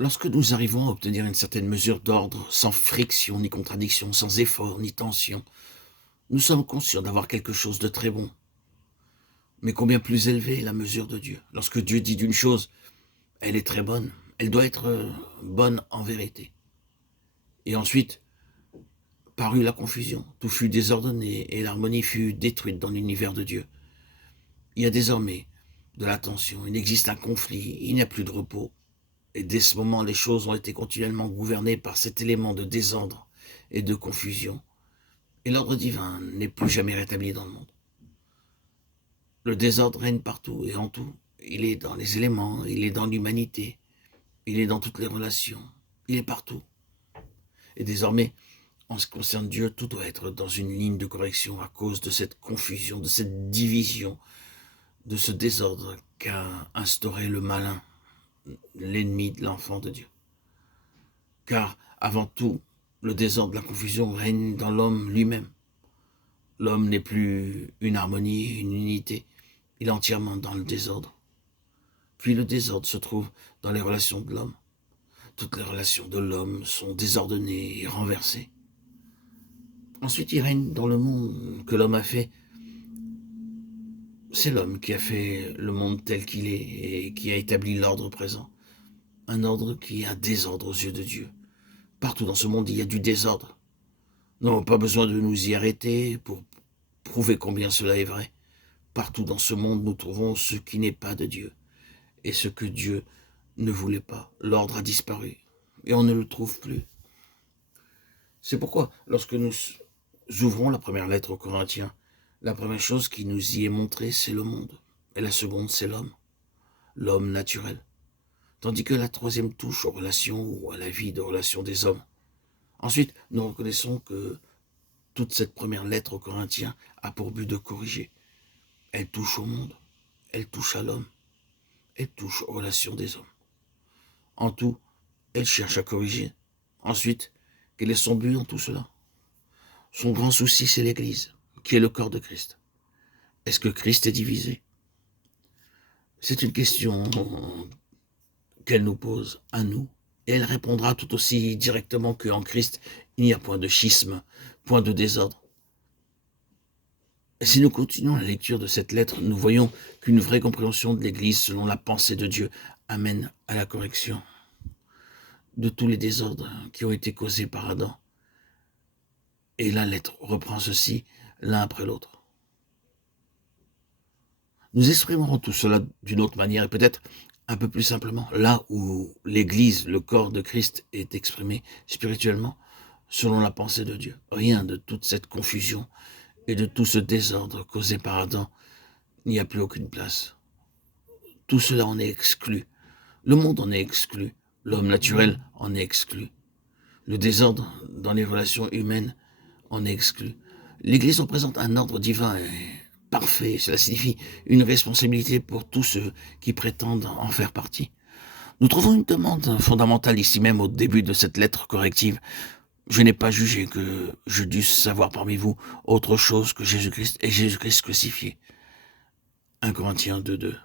Lorsque nous arrivons à obtenir une certaine mesure d'ordre, sans friction ni contradiction, sans effort ni tension, nous sommes conscients d'avoir quelque chose de très bon. Mais combien plus élevée est la mesure de Dieu. Lorsque Dieu dit d'une chose, elle est très bonne, elle doit être bonne en vérité. Et ensuite, parut la confusion, tout fut désordonné et l'harmonie fut détruite dans l'univers de Dieu. Il y a désormais de la tension, il existe un conflit, il n'y a plus de repos. Et dès ce moment, les choses ont été continuellement gouvernées par cet élément de désordre et de confusion. Et l'ordre divin n'est plus jamais rétabli dans le monde. Le désordre règne partout et en tout. Il est dans les éléments, il est dans l'humanité, il est dans toutes les relations, il est partout. Et désormais, en ce qui concerne Dieu, tout doit être dans une ligne de correction à cause de cette confusion, de cette division, de ce désordre qu'a instauré le malin, l'ennemi de l'enfant de Dieu. Car, avant tout, le désordre, la confusion règne dans l'homme lui-même. L'homme n'est plus une harmonie, une unité, il est entièrement dans le désordre. Puis le désordre se trouve dans les relations de l'homme. Toutes les relations de l'homme sont désordonnées et renversées. Ensuite, il règne dans le monde que l'homme a fait. C'est l'homme qui a fait le monde tel qu'il est et qui a établi l'ordre présent. Un ordre qui a désordre aux yeux de Dieu. Partout dans ce monde, il y a du désordre. Nous n'avons pas besoin de nous y arrêter pour prouver combien cela est vrai. Partout dans ce monde, nous trouvons ce qui n'est pas de Dieu et ce que Dieu ne voulait pas. L'ordre a disparu et on ne le trouve plus. C'est pourquoi, lorsque nous ouvrons la première lettre aux Corinthiens, la première chose qui nous y est montrée, c'est le monde. Et la seconde, c'est l'homme. L'homme naturel. Tandis que la troisième touche aux relations ou à la vie de relations des hommes. Ensuite, nous reconnaissons que toute cette première lettre aux Corinthiens a pour but de corriger. Elle touche au monde, elle touche à l'homme, elle touche aux relations des hommes. En tout, elle cherche à corriger. Ensuite, quel est son but en tout cela? Son grand souci, c'est l'Église, qui est le corps de Christ. Est-ce que Christ est divisé? C'est une question qu'elle nous pose à nous, et elle répondra tout aussi directement qu'en Christ, il n'y a point de schisme, point de désordre. Et si nous continuons la lecture de cette lettre, nous voyons qu'une vraie compréhension de l'Église selon la pensée de Dieu amène à la correction de tous les désordres qui ont été causés par Adam. Et la lettre reprend ceci l'un après l'autre. Nous exprimerons tout cela d'une autre manière et peut-être un peu plus simplement, là où l'Église, le corps de Christ, est exprimé spirituellement selon la pensée de Dieu. Rien de toute cette confusion et de tout ce désordre causé par Adam, il n'y a plus aucune place. Tout cela en est exclu. Le monde en est exclu. L'homme naturel en est exclu. Le désordre dans les relations humaines en est exclu. L'Église représente un ordre divin et parfait. Cela signifie une responsabilité pour tous ceux qui prétendent en faire partie. Nous trouvons une demande fondamentale ici même au début de cette lettre corrective. Je n'ai pas jugé que je dusse savoir parmi vous autre chose que Jésus-Christ et Jésus-Christ crucifié. 1 Corinthiens 2:2.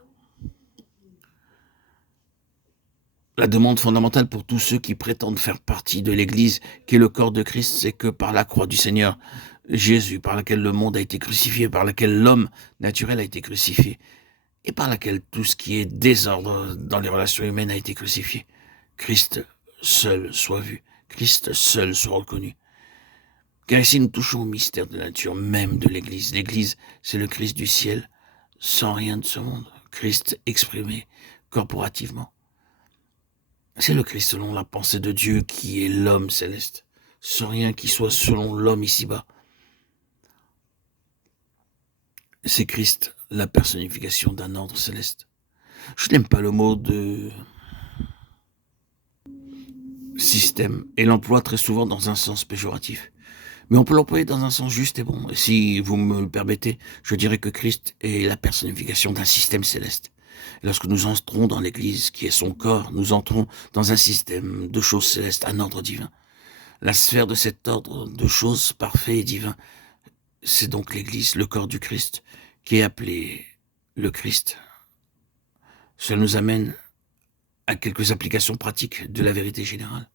La demande fondamentale pour tous ceux qui prétendent faire partie de l'Église, qui est le corps de Christ, c'est que par la croix du Seigneur Jésus, par laquelle le monde a été crucifié, par laquelle l'homme naturel a été crucifié, et par laquelle tout ce qui est désordre dans les relations humaines a été crucifié, Christ seul soit vu, Christ seul soit reconnu. Car ici nous touchons au mystère de la nature même de l'Église. L'Église, c'est le Christ du ciel, sans rien de ce monde. Christ exprimé corporativement. C'est le Christ selon la pensée de Dieu qui est l'homme céleste, sans rien qui soit selon l'homme ici-bas. C'est Christ, la personnification d'un ordre céleste. Je n'aime pas le mot de système et l'emploie très souvent dans un sens péjoratif. Mais on peut l'employer dans un sens juste et bon. Et si vous me le permettez, je dirais que Christ est la personnification d'un système céleste. Et lorsque nous entrons dans l'Église, qui est son corps, nous entrons dans un système de choses célestes, un ordre divin. La sphère de cet ordre de choses parfait et divin, c'est donc l'Église, le corps du Christ, qui est appelé le Christ. Cela nous amène à quelques applications pratiques de la vérité générale.